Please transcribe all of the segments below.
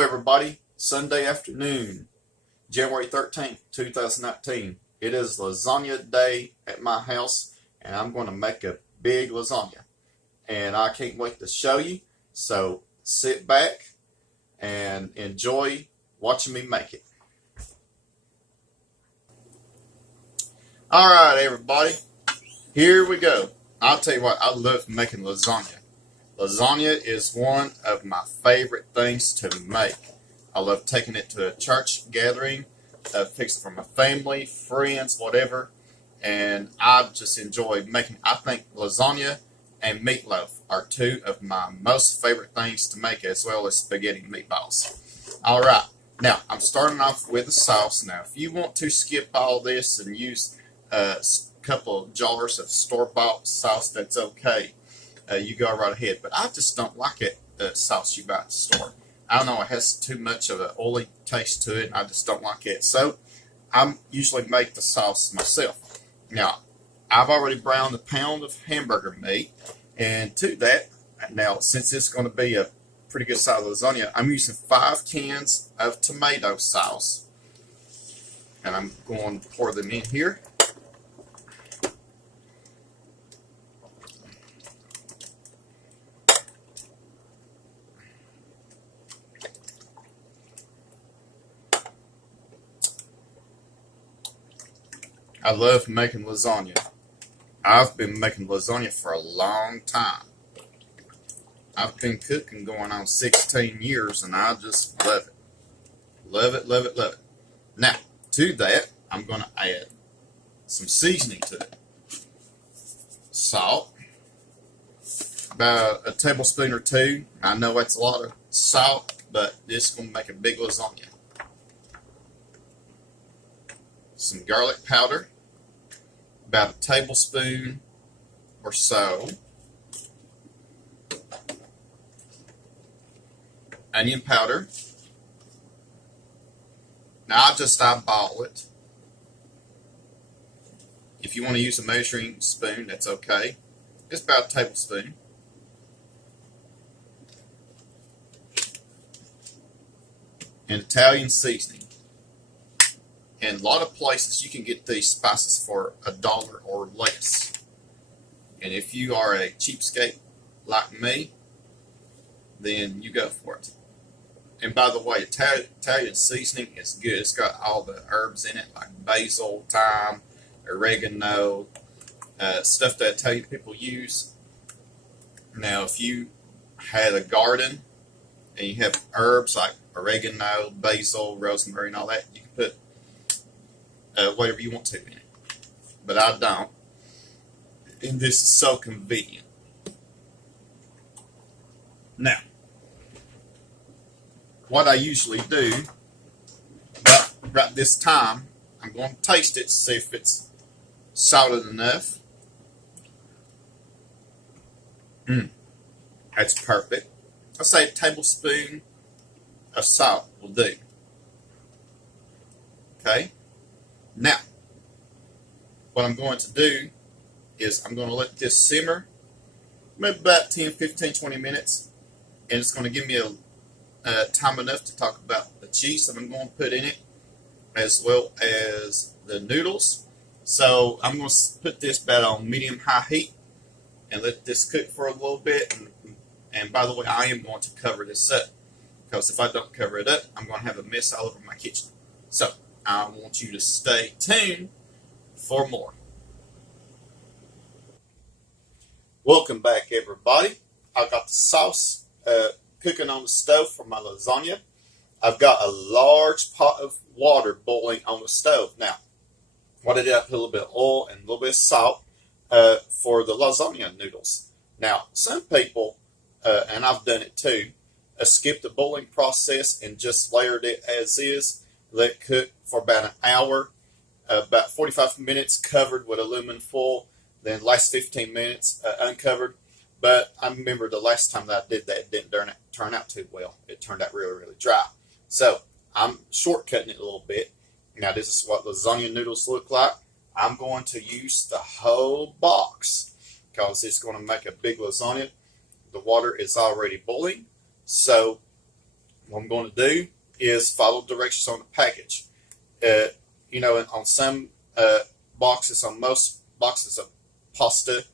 Hello everybody, Sunday afternoon, January 13th, 2019. It is lasagna day at my house and I'm going to make a big lasagna. And I can't wait to show you, so sit back and enjoy watching me make it. Alright everybody, here we go. I'll tell you what, I love making lasagna. Lasagna is one of my favorite things to make. I love taking it to a church gathering, fixing it for my family, friends, whatever. And I just enjoy making I think lasagna and meatloaf are two of my most favorite things to make, as well as spaghetti and meatballs. Alright, now I'm starting off with the sauce. Now if you want to skip all this and use a couple of jars of store-bought sauce, that's okay. You go right ahead, but I just don't like it, the sauce you buy at the store. I don't know, it has too much of an oily taste to it, and I just don't like it. So I usually make the sauce myself. Now, I've already browned a pound of hamburger meat, and to that, now since it's going to be a pretty good size lasagna, I'm using 5 cans of tomato sauce, and I'm going to pour them in here. I love making lasagna. I've been making lasagna for a long time. I've been cooking going on 16 years and I just love it. Love it, love it, love it. Now, to that, I'm going to add some seasoning to it. Salt. About a tablespoon or 2. I know that's a lot of salt, but this is going to make a big lasagna. Some garlic powder, about a tablespoon or so. Onion powder. Now I just eyeball it. If you want to use a measuring spoon, that's okay. It's about a tablespoon. And Italian seasoning. In a lot of places, you can get these spices for $1 or less. And if you are a cheapskate like me, then you go for it. And by the way, Italian seasoning is good. It's got all the herbs in it, like basil, thyme, oregano, stuff that Italian people use. Now, if you had a garden and you have herbs like oregano, basil, rosemary, and all that, you can put whatever you want to in it, but I don't, and this is so convenient. Now, what I usually do, right this time, I'm going to taste it to see if it's salted enough. That's perfect. I'll say a tablespoon of salt will do. Okay. Now, what I'm going to do is I'm going to let this simmer maybe about 10, 15, 20 minutes, and it's going to give me a time enough to talk about the cheese that I'm going to put in it, as well as the noodles. So I'm going to put this about on medium-high heat and let this cook for a little bit. And by the way, I am going to cover this up, because if I don't cover it up, I'm going to have a mess all over my kitchen. So I want you to stay tuned for more. Welcome back, everybody. I've got the sauce cooking on the stove for my lasagna. I've got a large pot of water boiling on the stove. Now, what I did, I put a little bit of oil and a little bit of salt for the lasagna noodles. Now, some people, and I've done it too, skip the boiling process and just layered it as is. Let it cook for about an hour, about 45 minutes covered with aluminum foil, then last 15 minutes uncovered. But I remember the last time that I did that, it didn't turn out too well. It turned out really, really dry. So I'm shortcutting it a little bit. Now this is what lasagna noodles look like. I'm going to use the whole box because it's going to make a big lasagna. The water is already boiling. So What I'm going to do is follow directions on the package. On some boxes, on most boxes of pasta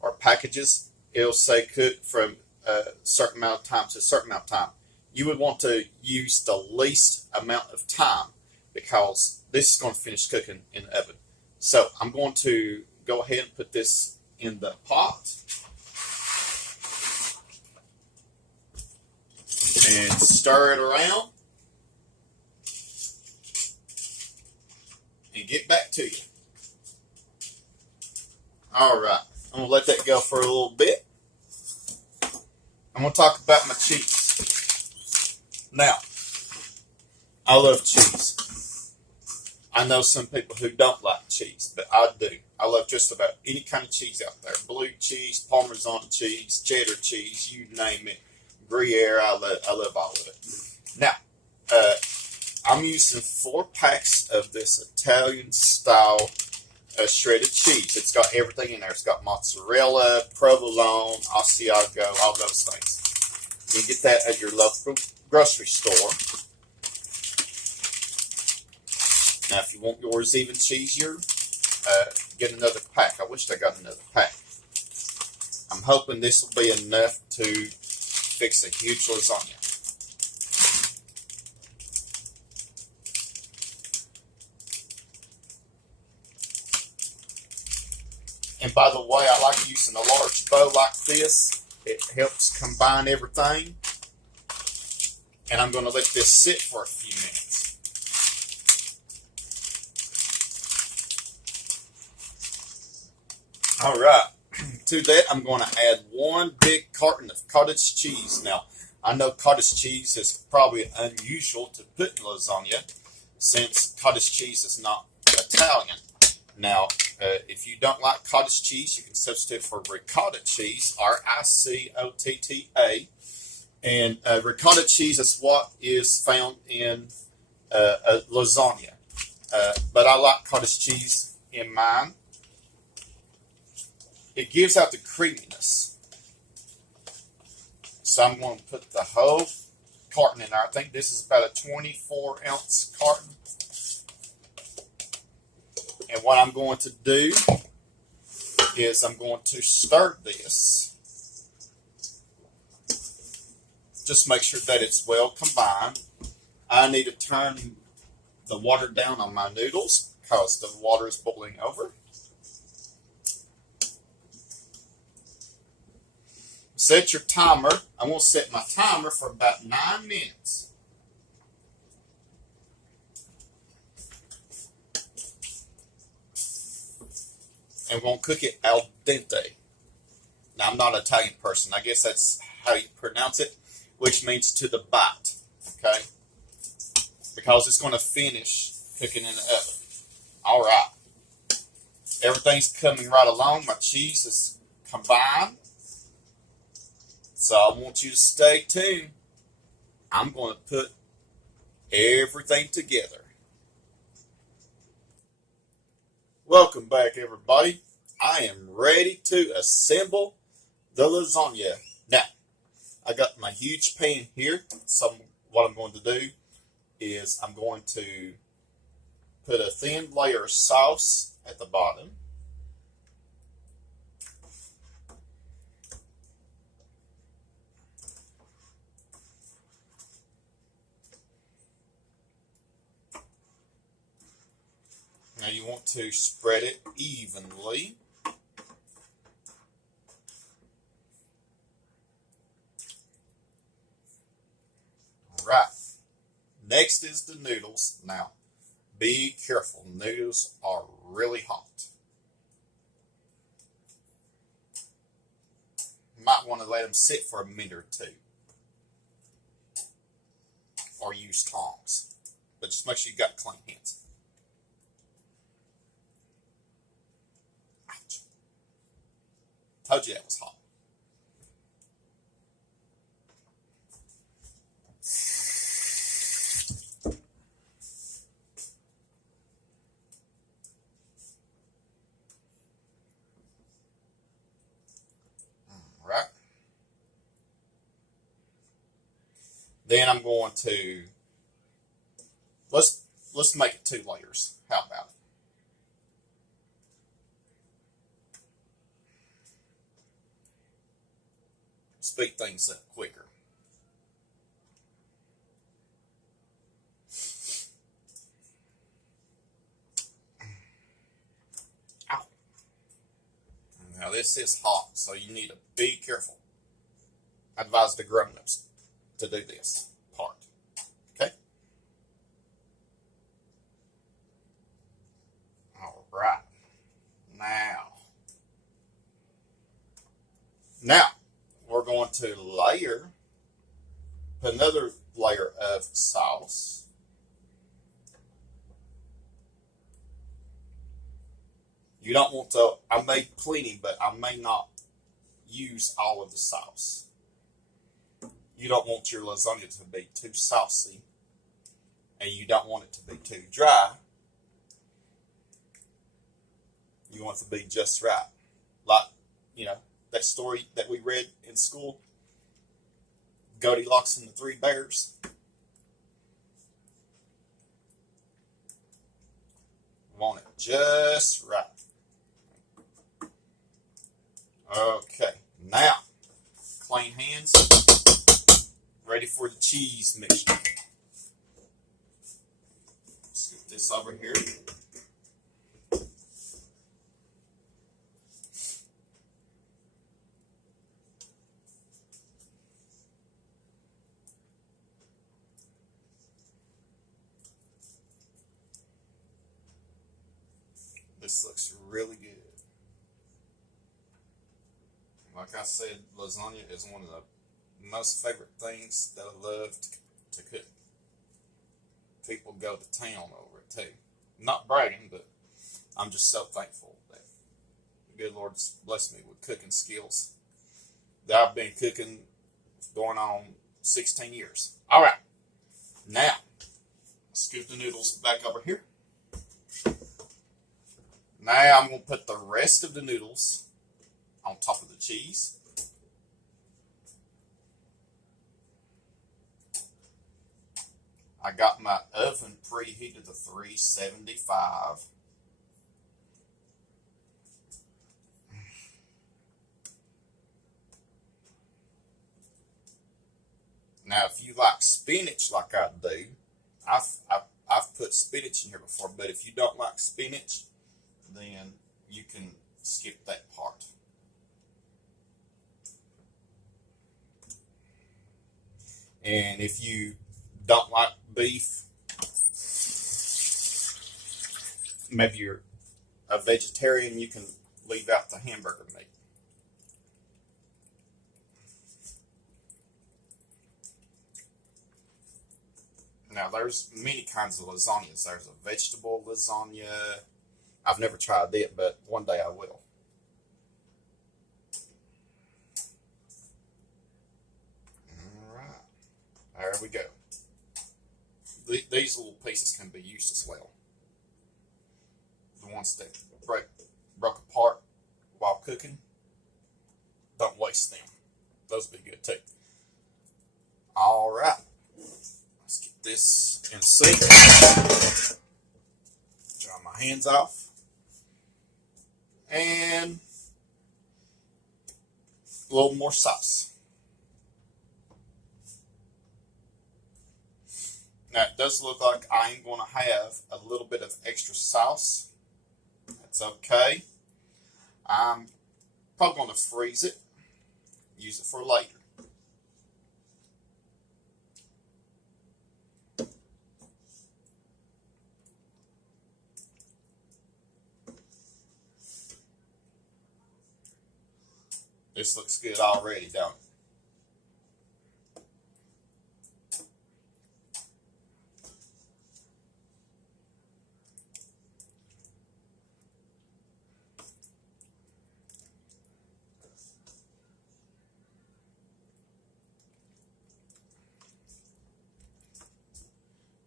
or packages, it'll say cook from a certain amount of time to a certain amount of time. You would want to use the least amount of time because this is going to finish cooking in the oven. So I'm going to go ahead and put this in the pot and stir it around and get back to you. All right, I'm going to let that go for a little bit. I'm going to talk about my cheese. Now, I love cheese. I know some people who don't like cheese, but I do. I love just about any kind of cheese out there. Blue cheese, Parmesan cheese, cheddar cheese, you name it. Gruyere, I love all of it. Now, I'm using 4 packs of this Italian style shredded cheese. It's got everything in there. It's got mozzarella, provolone, Asiago, all those things. You can get that at your local grocery store. Now, if you want yours even cheesier, get another pack. I wish I got another pack. I'm hoping this will be enough to fix a huge lasagna. And by the way, I like using a large bowl like this. It helps combine everything. And I'm going to let this sit for a few minutes. All right. To that, I'm going to add 1 big carton of cottage cheese. Now, I know cottage cheese is probably unusual to put in lasagna since cottage cheese is not Italian. Now, if you don't like cottage cheese, you can substitute for ricotta cheese, Ricotta. And ricotta cheese is what is found in a lasagna. But I like cottage cheese in mine. It gives out the creaminess. So I'm going to put the whole carton in there. I think this is about a 24-ounce carton. And what I'm going to do is I'm going to stir this. Just make sure that it's well combined. I need to turn the water down on my noodles because the water is boiling over. Set your timer. I'm going to set my timer for about 9 minutes. And we're going to cook it al dente. Now, I'm not an Italian person. I guess that's how you pronounce it, which means to the bite. Okay? Because it's going to finish cooking in the oven. All right. Everything's coming right along. My cheese is combined. So I want you to stay tuned. I'm going to put everything together. Welcome back, everybody. I am ready to assemble the lasagna. Now, I got my huge pan here. So what I'm going to do is I'm going to put a thin layer of sauce at the bottom. Now you want to spread it evenly. Alright. Next is the noodles. Now, be careful. Noodles are really hot. You might want to let them sit for a minute or 2. Or use tongs. But just make sure you got clean hands. Ouch. Told you that was hot. Right. Then I'm going to, let's make it 2 layers. How about it? Speed things up quicker. Ow. Now this is hot, so you need to be careful. I advise the grown-ups to do this part. Okay? All right. Now, we're going to put another layer of sauce. You don't want to, I made plenty, but I may not use all of the sauce. You don't want your lasagna to be too saucy, and you don't want it to be too dry. You want it to be just right. Like, that story that we read in school, Goldilocks and the 3 Bears. Want it just right. Okay, now, clean hands, ready for the cheese mixture. Scoop this over here. This looks really good. Like I said, lasagna is one of the most favorite things that I love to cook. People go to town over it too. Not bragging, but I'm just so thankful that the good Lord's blessed me with cooking skills that I've been cooking going on 16 years. All right, now scoop the noodles back over here. Now I'm going to put the rest of the noodles on top of the cheese. I got my oven preheated to 375. Now, if you like spinach like I do, I've put spinach in here before, but if you don't like spinach, then you can skip that part. And if you don't like beef, maybe you're a vegetarian, you can leave out the hamburger meat. Now, there's many kinds of lasagnas. There's a vegetable lasagna. I've never tried it, but one day I will. All right. There we go. These little pieces can be used as well. The ones that broke apart while cooking, don't waste them. Those would be good too. All right. Let's get this in sync. Dry my hands off. And a little more sauce. Now, it does look like I am going to have a little bit of extra sauce. That's okay. I'm probably going to freeze it, use it for later. This looks good already, don't it?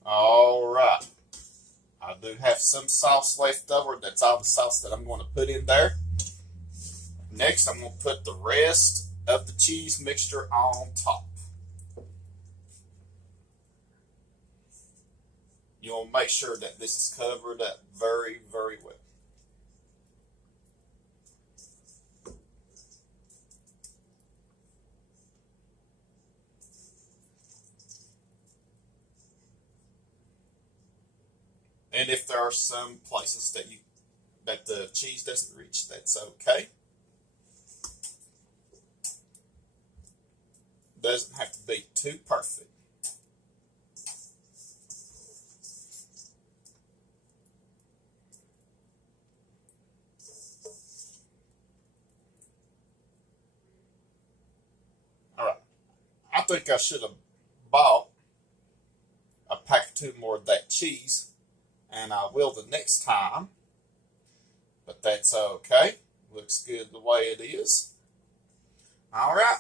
All right. I do have some sauce left over. That's all the sauce that I'm going to put in there. Next, I'm going to put the rest of the cheese mixture on top. You want to make sure that this is covered up very, very well. And if there are some places that the cheese doesn't reach, that's okay. Doesn't have to be too perfect. All right. I think I should have bought a pack or two more of that cheese, and I will the next time. But that's okay. Looks good the way it is. All right.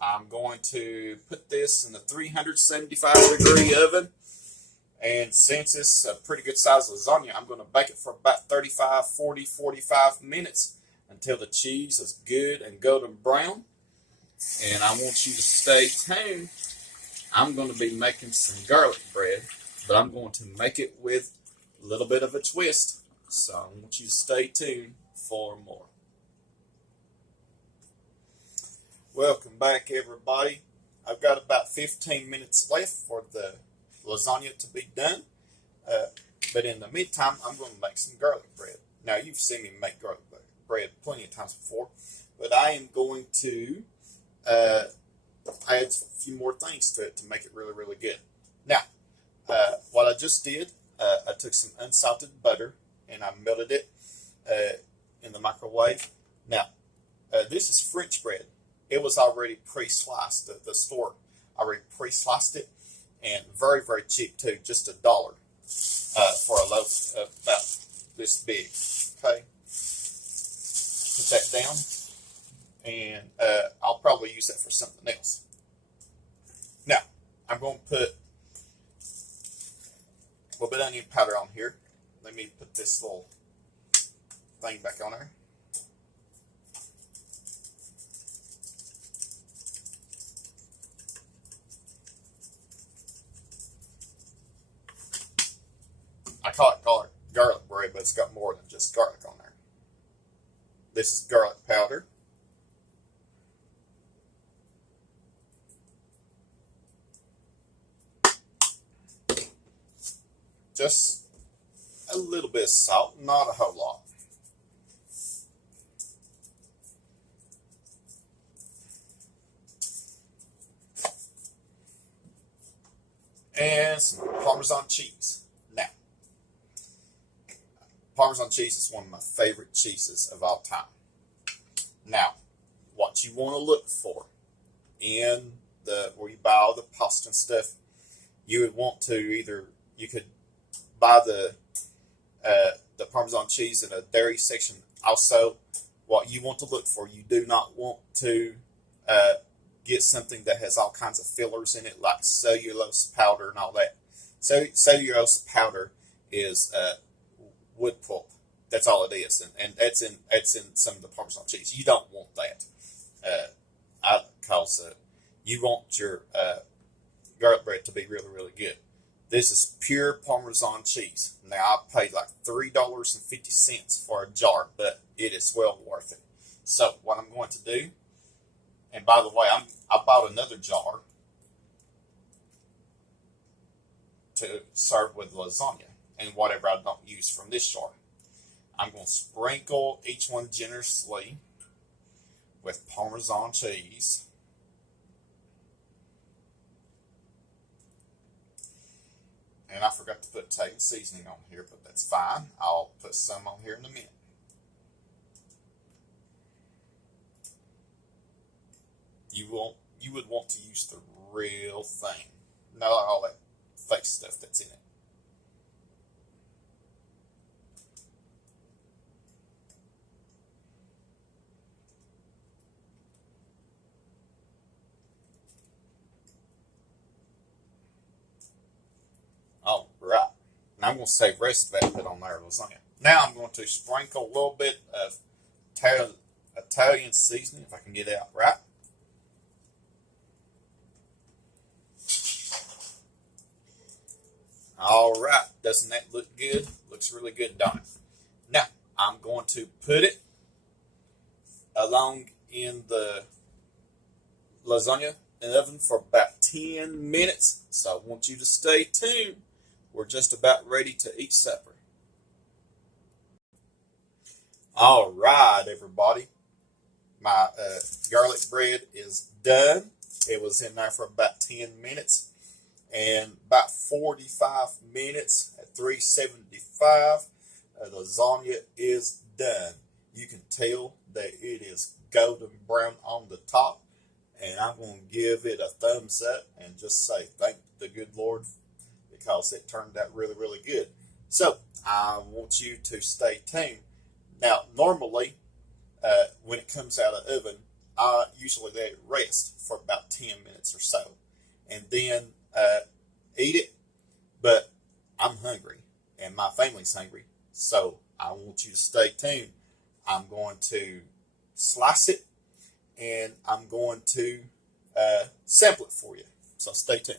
I'm going to put this in the 375-degree oven. And since it's a pretty good size lasagna, I'm going to bake it for about 35, 40, 45 minutes until the cheese is good and golden brown. And I want you to stay tuned. I'm going to be making some garlic bread, but I'm going to make it with a little bit of a twist. So I want you to stay tuned for more. Welcome back, everybody. I've got about 15 minutes left for the lasagna to be done. But in the meantime, I'm going to make some garlic bread. Now, you've seen me make garlic bread plenty of times before, but I am going to add a few more things to it to make it really, really good. Now, what I just did, I took some unsalted butter and I melted it in the microwave. Now, this is French bread. It was already pre-sliced. The store already pre-sliced it, and very, very cheap too, just $1 for a loaf about this big. Okay, put that down, and I'll probably use that for something else. Now, I'm going to put a little bit of onion powder on here. Let me put this little thing back on there. I call it garlic bread, but it's got more than just garlic on there. This is garlic powder. Just a little bit of salt, not a whole lot. And some Parmesan cheese. Now, Parmesan cheese is one of my favorite cheeses of all time. Now, what you want to look for in where you buy all the pasta and stuff, you would want to you could buy the Parmesan cheese in a dairy section. Also, what you want to look for, you do not want to get something that has all kinds of fillers in it, like cellulose powder and all that. So cellulose powder is wood pulp. That's all it is, and that's in some of the Parmesan cheese. You don't want that, because you want your garlic bread to be really, really good. This is pure Parmesan cheese. Now, I paid like $3.50 for a jar, but it is well worth it. So what I'm going to do, and by the way, I bought another jar to serve with lasagna and whatever I don't use from this jar. I'm going to sprinkle each one generously with Parmesan cheese. And I forgot to put Italian seasoning on here, but that's fine. I'll put some on here in a minute. You would want to use the real thing, not all that fake stuff that's in it. All right. Now I'm going to save the rest of that bit on there lasagna. Now I'm going to sprinkle a little bit of Italian seasoning, if I can get it out right. All right, doesn't that look good? Looks really good, don't it? Now, I'm going to put it along in the lasagna in the oven for about 10 minutes. So I want you to stay tuned. We're just about ready to eat supper. All right, everybody. My garlic bread is done. It was in there for about 10 minutes. And about 45 minutes at 375, the lasagna is done. You can tell that it is golden brown on the top. And I'm going to give it a thumbs up and just say thank the good Lord because it turned out really, really good. So I want you to stay tuned. Now, normally, when it comes out of the oven, I usually let it rest for about 10 minutes or so. And then eat it. But I'm hungry and my family's hungry. So I want you to stay tuned. I'm going to slice it and I'm going to sample it for you. So stay tuned.